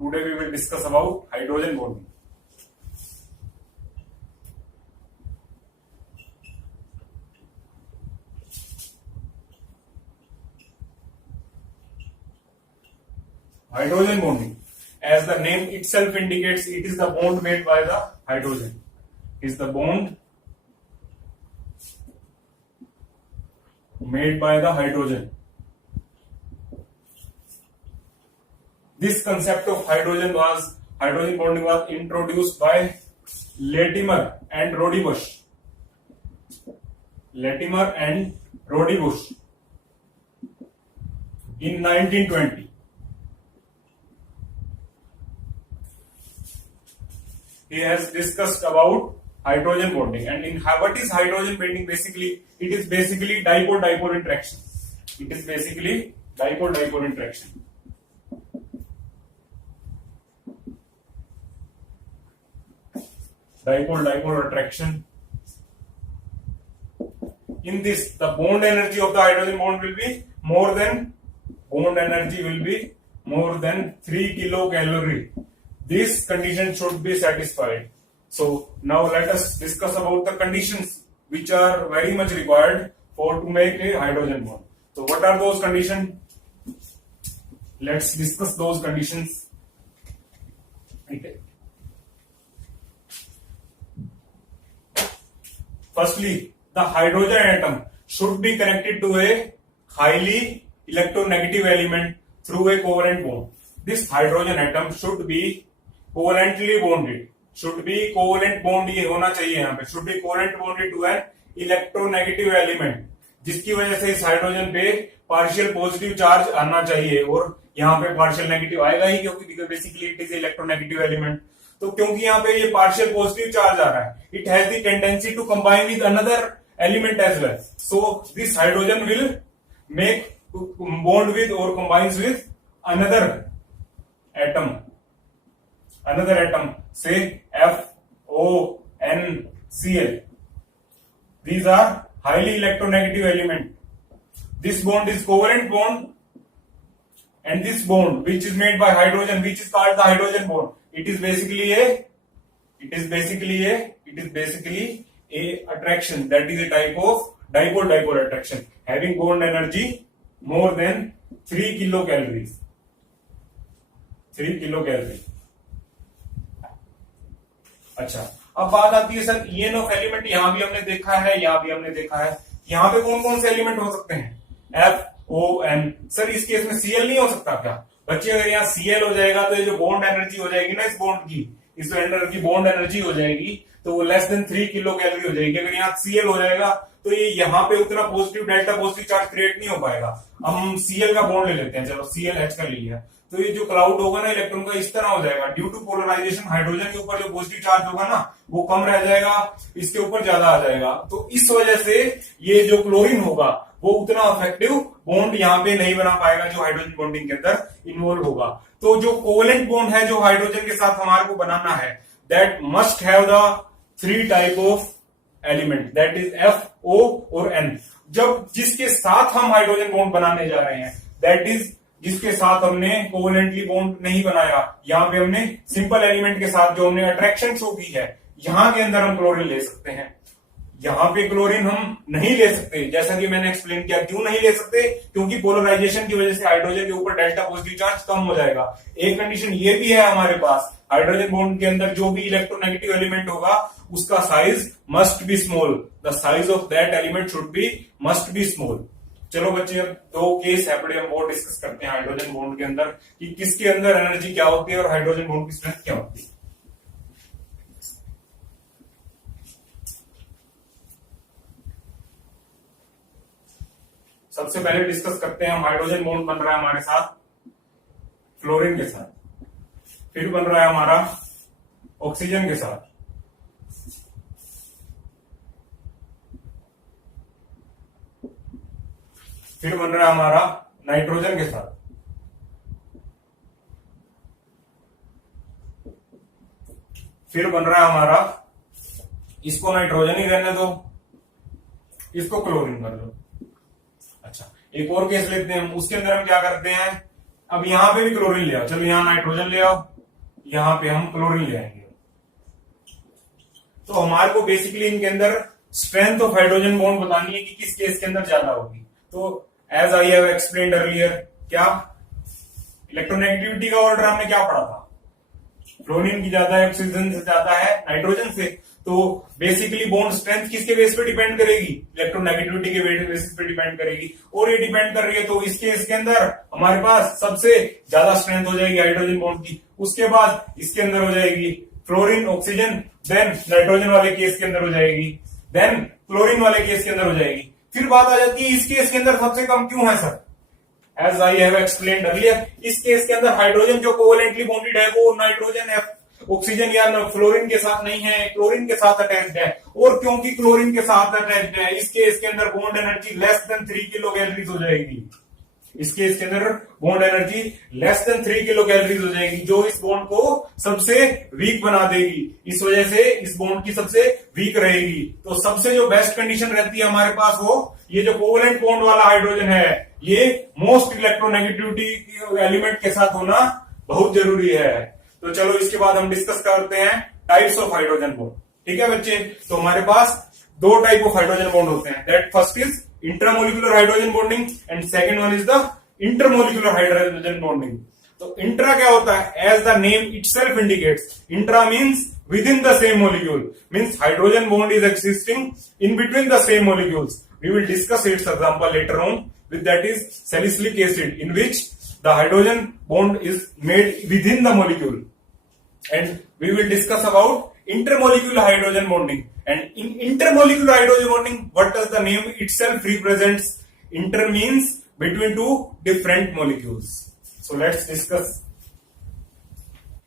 Today we will discuss about hydrogen bonding. Hydrogen bonding, as the name itself indicates, it is the bond made by the hydrogen. Is the bond made by the hydrogen. This concept of hydrogen bonding was introduced by Latimer and Rodibush. Latimer and Rodibush in 1920. He has discussed about hydrogen bonding, and in what is hydrogen bonding? Basically, it is basically dipole-dipole interaction. It is basically dipole-dipole interaction. Dipole-dipole attraction. In this, the bond energy of the hydrogen bond will be more than 3 kilocalorie. This condition should be satisfied. So now let us discuss about the conditions which are very much required to make a hydrogen bond. So what are those conditions? Let's discuss those conditions. Okay. Firstly, the hydrogen atom should be connected to a highly electronegative element through a covalent bond. This hydrogen atom should be covalently bonded. Should be covalent bond ये होना चाहिए यहाँ पे. Should be covalent bonded to an electronegative element, जिसकी वजह से इस hydrogen पे पार्शियल पॉजिटिव चार्ज आना चाहिए और यहाँ पे पार्शियल नेगेटिव आएगा ही, क्योंकि basically it is electronegative element. तो क्योंकि यहाँ पे ये पार्शियल पॉजिटिव चार्ज आ रहा है, it has the tendency to combine with another element as well. So this hydrogen will make bond with or combines with another atom, say FONCl. These are highly electronegative element. This bond is covalent bond, and this bond which is made by hydrogen, which is called the hydrogen bond, it is basically a attraction, that is a type of dipole-dipole attraction having bond energy more than 3 kilocalories. 3 kilocalorie. अच्छा, अब बात आती है sir EN of element. यहां भी हमने देखा है, यहां भी हमने देखा है. यहां पे कौन कौन से एलिमेंट हो सकते हैं? FON. सर इस केस में Cl नहीं हो सकता क्या बच्चे? अगर यहाँ Cl हो जाएगा तो ये जो बॉन्ड एनर्जी हो जाएगी ना इस बॉन्ड की, इस एनर्जी बॉन्ड एनर्जी हो जाएगी तो वो लेस देन 3 किलो कैलोरी हो जाएगी. अगर यहाँ Cl हो जाएगा तो ये यहाँ पे उतना positive delta positive charge create नहीं हो पाएगा. हम Cl का बॉन्ड ले लेते हैं, चलो ClH का ले लिया, तो ये जो क्लाउड होगा ना इलेक्ट्रॉन का इस तरह हो जाएगा. ड्यू टू पोलराइजेशन हाइड्रोजन के ऊपर जो पॉजिटिव चार्ज होगा ना वो कम रह जाएगा, इसके ऊपर ज्यादा आ जाएगा. तो इस वजह से ये जो क्लोरीन होगा वो उतना इफेक्टिव बॉन्ड यहाँ पे नहीं बना पाएगा जो हाइड्रोजन बॉन्डिंग के अंदर इन्वॉल्व होगा. तो जो कोवेलेंट बॉन्ड है जो हाइड्रोजन के साथ हमारे को बनाना है, that must have the 3 type of element, that is FO और N. जब जिसके साथ हम हाइड्रोजन बॉन्ड बनाने जा रहे हैं, दैट इज जिसके साथ हमने कोवेलेंटली बॉन्ड नहीं बनाया, यहाँ पे हमने सिंपल एलिमेंट के साथ जो हमने अट्रैक्शन शो की है, यहां के अंदर हम क्लोरीन ले सकते हैं. यहां पे क्लोरीन हम नहीं ले सकते, जैसा कि मैंने एक्सप्लेन किया. क्यों नहीं ले सकते? क्योंकि पोलराइजेशन की वजह से हाइड्रोजन के ऊपर डेल्टा पॉजिटिव चार्ज कम हो जाएगा. एक कंडीशन ये भी है हमारे पास, हाइड्रोजन बॉन्ड के अंदर जो भी इलेक्ट्रोनेगेटिव एलिमेंट होगा उसका size must be small. The size of that element should be must be small. चलो बच्चे, अब 2 केस है, हम वो डिस्कस करते हैं हाइड्रोजन बॉन्ड के अंदर कि किसके अंदर एनर्जी क्या होती है और हाइड्रोजन बॉन्ड की स्ट्रेंथ क्या होती है. सबसे पहले डिस्कस करते हैं हम हाइड्रोजन बॉन्ड बन रहा है हमारे साथ फ्लोरीन के साथ, फिर बन रहा है हमारा ऑक्सीजन के साथ, फिर बन रहा है हमारा नाइट्रोजन के साथ, फिर बन रहा है हमारा, इसको नाइट्रोजन ही रहने दो, इसको क्लोरीन कर लो. अच्छा, एक और केस लेते हैं हम, उसके अंदर हम क्या करते हैं, अब यहां पे भी क्लोरीन ले आओ, चलो यहां नाइट्रोजन ले आओ, यहां पे हम क्लोरीन ले आएंगे। तो हमारे को बेसिकली इनके अंदर स्ट्रेंथ ऑफ हाइड्रोजन बॉन्ड बतानी है कि किस केस के अंदर ज्यादा होगी। तो as I have explained earlier, क्या इलेक्ट्रोनेगेटिविटी का ऑर्डर हमने क्या पढ़ा था, फ्लोरीन की ज्यादा है, ऑक्सीजन से ज्यादा है नाइट्रोजन से। तो बेसिकली बॉन्ड स्ट्रेंथ किसके बेस पे डिपेंड करेगी, इलेक्ट्रोनेगेटिविटी के बेसिस पे डिपेंड करेगी। और ये डिपेंड कर रही है तो इस केस के अंदर हमारे पास सबसे ज्यादा स्ट्रेंथ हो जाएगी हाइड्रोजन बॉन्ड की, उसके बाद इसके अंदर हो जाएगी फ्लोरीन ऑक्सीजन, देन नाइट्रोजन वाले केस के अंदर हो जाएगी, देन क्लोरीन वाले केस के अंदर हो जाएगी। फिर बात आ जाती है इस केस के अंदर सबसे कम क्यों है sir, as I have explained earlier, इस केस के अंदर हाइड्रोजन जो कोवेलेंटली बॉन्डेड है वो नाइट्रोजन ऑक्सीजन या फ्लोरीन के साथ नहीं है, क्लोरीन के साथ अटैच्ड है। और क्योंकि क्लोरीन के साथ अटैच्ड है इस केस के अंदर bond energy less than 3 kilo calories हो जाएगी। इस केस के अंदर bond energy less than 3 kilo calories हो जाएगी, जो इस बॉन्ड को सबसे वीक बना देगी। इस वजह से इस बॉन्ड की सबसे वीक रहेगी। तो सबसे जो बेस्ट कंडीशन रहती है हमारे पास वो ये जो कोवेलेंट बॉन्ड वाला हाइड्रोजन है, ये मोस्ट इलेक्ट्रोनेगेटिविटी एलिमेंट के साथ होना बहुत जरूरी है। तो चलो इसके बाद हम डिस्कस करते हैं टाइप्स ऑफ हाइड्रोजन बॉन्ड। ठीक है बच्चे, तो हमारे पास दो टाइप ऑफ हाइड्रोजन बॉन्ड होते हैं, that first is intramolecular hydrogen bonding and second one is the intermolecular hydrogen bonding. तो इंट्रा क्या होता है, as the name itself indicates, intra means within the same molecule, means hydrogen bond is existing in between the same molecules. We will discuss its example later on, with that is salicylic acid, in which the hydrogen bond is made within the molecule. And we will discuss about intermolecular hydrogen bonding. And in intermolecular hydrogen bonding, what does the name itself represents? Inter means between two different molecules. So let's discuss